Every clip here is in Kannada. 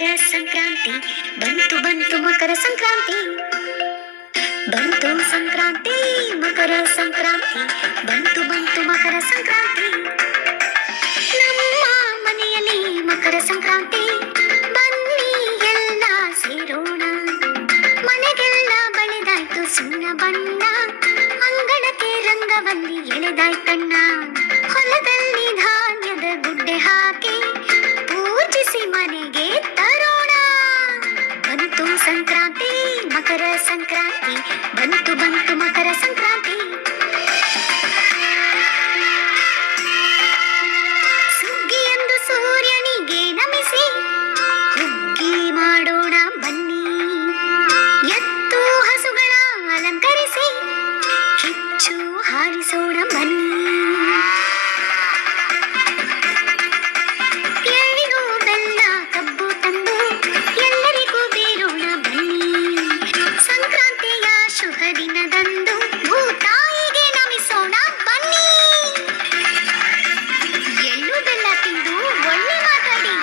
ಮಕರ ಸಂಕ್ರಾಂತಿ ಬಂತು ಬಂತು ಮಕರ ಸಂಕ್ರಾಂತಿ ಬಂತು ಸಂಕ್ರಾಂತಿ ಮಕರ ಸಂಕ್ರಾಂತಿ ಬಂತು ಬಂತು ಮಕರ ಸಂಕ್ರಾಂತಿ ನಮ್ಮ ಮನೆಯಲ್ಲಿ ಮಕರ ಸಂಕ್ರಾಂತಿ ಬನ್ನಿ ಎಲ್ಲ ಸೇರೋಣ ಮನೆಗೆಲ್ಲ ಬಳೆದಾಯ್ತು ಸುಣ್ಣ ಬಣ್ಣ ಅಂಗಳಕ್ಕೆ ರಂಗವಲ್ಲಿ ಎಳೆದಾಯ್ತಣ್ಣ ಹೊಲದಲ್ಲಿ ಧಾನ್ಯದ ಗುಡ್ಡೆ ಹಾಕಿ ಪೂಜಿಸಿ ಮನೆಗೆ ತರೋಣ ಬಂತು ಸಂಕ್ರಾಂತಿ ಮಕರ ಸಂಕ್ರಾಂತಿ ಬಂತು ಬಂತು ಮಕರ ಸಂಕ್ರಾಂತಿ ಸುಗ್ಗಿಯಂದು ಸೂರ್ಯನಿಗೆ ನಮಿಸಿ ಹುಗ್ಗಿ ಮಾಡೋಣ ಬನ್ನಿ ಎತ್ತು ಹಸುಗಳ ಅಲಂಕರಿಸಿ ಕಿಚ್ಚು ಹಾರಿಸೋಣ ಬನ್ನಿ ಎಳ್ಳಿಗೂ ಬೆಲ್ಲ ಕಬ್ಬು ತಂದು ಎಲ್ಲರಿಗೂ ಬೀರೋಣ ಬನ್ನಿ ಸಂಕ್ರಾಂತಿಯ ಶುಭ ದಿನದಂದು ಭೂತಾಯಿಗೆ ನಮಿಸೋಣ ಬನ್ನಿ ಎಳ್ಳು ಬೆಲ್ಲ ತಿಂದು ಒಳ್ಳೆ ಮಾತಾಡಿ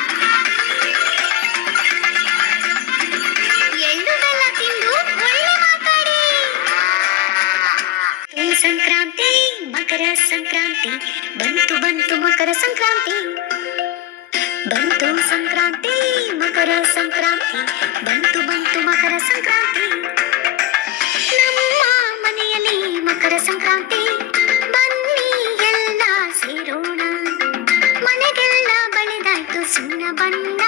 ಎಳ್ಳು ಬೆಲ್ಲ ತಿಂದು ಒಳ್ಳೆ ಮಾತಾಡಿ ಸಂಕ್ರಾಂತಿ ಮಕರ ಸಂಕ್ರಾಂತಿ ಬಂತು ಬಂತು ಮಕರ ಸಂಕ್ರಾಂತಿ ಬಂತು ಸಂಕ್ರಾಂತಿ ಮಕರ ಸಂಕ್ರಾಂತಿ ಬಂತು ಬಂತು ಮಕರ ಸಂಕ್ರಾಂತಿ ನಮ್ಮ ಮನೆಯಲ್ಲಿ ಮಕರ ಸಂಕ್ರಾಂತಿ ಬನ್ನಿ ಎಲ್ಲ ಸೇರೋಣ ಮನೆಗೆಲ್ಲ ಬಳೆದಾಯ್ತು ಸುಣ್ಣ ಬಣ್ಣ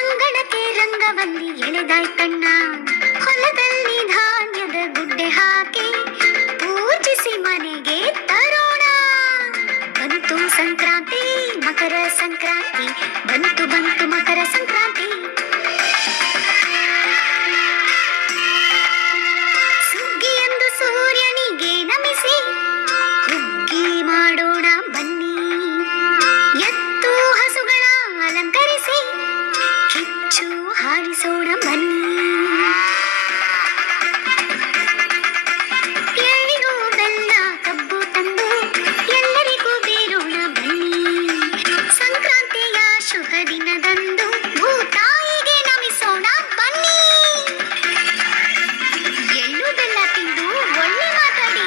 ಅಂಗಳಕ್ಕೆ ರಂಗವಲ್ಲಿ ಎಳೆದಾಯ್ತಣ್ಣ ಹೊಲದಲ್ಲಿ ಧಾನ್ಯದ ಗುಡ್ಡೆ ಹಾಕಿ ಪೂಜಿಸಿ ಮನೆಗೆ ತರೋಣ ಬಂತು ಸಂಕ್ರಾಂತಿ ಮಕರ ಸಂಕ್ರಾಂತಿ ಬಂತು ಬಂತು ಮಕರ ಸಂಕ್ರಾಂತಿ ಸುಗ್ಗಿಯಂದು ಸೂರ್ಯನಿಗೆ ನಮಿಸಿ ಹುಗ್ಗಿ ಮಾಡೋಣ ಬನ್ನಿ ಎತ್ತು ಹಸುಗಳ ಅಲಂಕರಿಸಿ ಕಿಚ್ಚು ಹಾರಿಸೋಣ ಬನ್ನಿ ಎಳ್ಳಿಗೂ ಬೆಲ್ಲ ಕಬ್ಬು ತಂದು ಎಲ್ಲರಿಗೂ ಬೀರೋಣ ಬನ್ನಿ ಸಂಕ್ರಾಂತಿಯ ಶುಭ ದಿನದಂದು ಭೂತಾಯಿಗೆ ನಮಿಸೋಣ ಬನ್ನಿ ಎಳ್ಳು ಬೆಲ್ಲ ತಿಂದು ಒಳ್ಳೆ ಮಾತಾಡಿ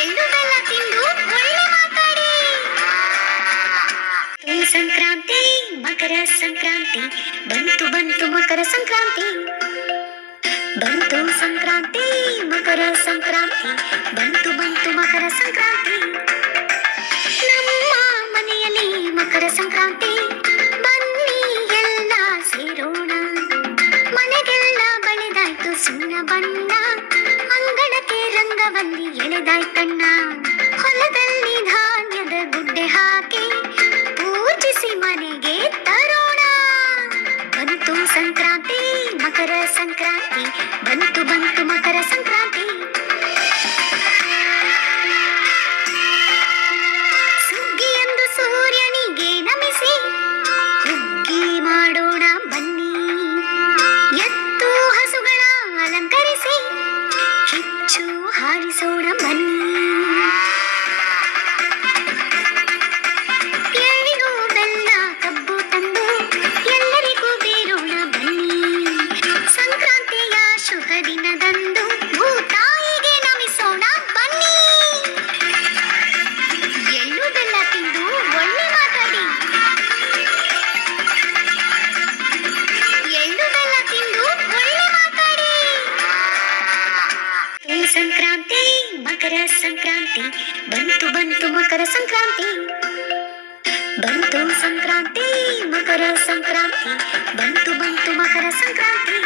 ಎಳ್ಳು ಬೆಲ್ಲ ತಿಂದು ಒಳ್ಳೆ ಮಾತಾಡಿ ಸಂಕ್ರಾಂತಿ ಮಕರ ಸಂಕ್ರಾಂತಿ ಬಂತು ಬಂತು ಮಕರ ಸಂಕ್ರಾಂತಿ ಬಂತು ಸಂಕ್ರಾಂತಿ ಮಕರ ಸಂಕ್ರಾಂತಿ ಬಂತು ಬಂತು ಮಕರ ಸಂಕ್ರಾಂತಿ ನಮ್ಮ ಮನೆಯಲ್ಲಿ ಮಕರ ಸಂಕ್ರಾಂತಿ ಬನ್ನಿ ಎಲ್ಲ ಸೇರೋಣ ಮನೆಗೆಲ್ಲ ಬಳೆದಾಯ್ತು ಸುಣ್ಣ ಬಣ್ಣ ಅಂಗಳಕ್ಕೆ ರಂಗವಲ್ಲಿ ಎಳೆದಾಯ್ತಣ್ಣ ಹೊಲದಲ್ಲಿ ಧಾನ್ಯದ ಗುಡ್ಡೆ ಹಾಕಿ ಪೂಜಿಸಿ ಮನೆಗೆ ತರೋಣ ಬಂತು ಸಂಕ್ರಾಂತಿ ಮಕರ ಸಂಕ್ರಾಂತಿ ಬಂತು ಬಂತು ಮಕರ ಸಂಕ್ರಾಂತಿ ಸುಗ್ಗಿಯಂದು ಸೂರ್ಯನಿಗೆ ನಮಿಸಿ ಹುಗ್ಗಿ ಮಾಡೋಣ ಬನ್ನಿ ಎತ್ತು ಹಸುಗಳ ಅಲಂಕರಿಸಿ ಕಿಚ್ಚು ಹಾರಿಸೋಣ ಬನ್ನಿ ಎಳ್ಳಿಗೂ ಬೆಲ್ಲ ಕಬ್ಬು ತಂದು ಎಲ್ಲರಿಗೂ ಬೀರೋಣ ಬನ್ನಿ ಸಂಕ್ರಾಂತಿಯ ಶುಭ ದಿನದಂದು ಭೂತಾಯಿಗೆ ನಮಿಸೋಣ ಬನ್ನಿ ಎಳ್ಳು ಬೆಲ್ಲ ತಿಂದು ಒಳ್ಳೆ ಮಾತಾಡಿ ಎಳ್ಳು ಬೆಲ್ಲ ತಿಂದು ಒಳ್ಳೆ ಮಾತಾಡಿ ಸಂಕ್ರಾಂತಿ ಮಕರ ಸಂಕ್ರಾಂತಿ ಬಂತು ಬಂತು ಮಕರ ಸಂಕ್ರಾಂತಿ ಬಂತು ಸಂಕ್ರಾಂತಿ ಮಕರ ಸಂಕ್ರಾಂತಿ ಬಂತು ಬಂತು ಮಕರ ಸಂಕ್ರಾಂತಿ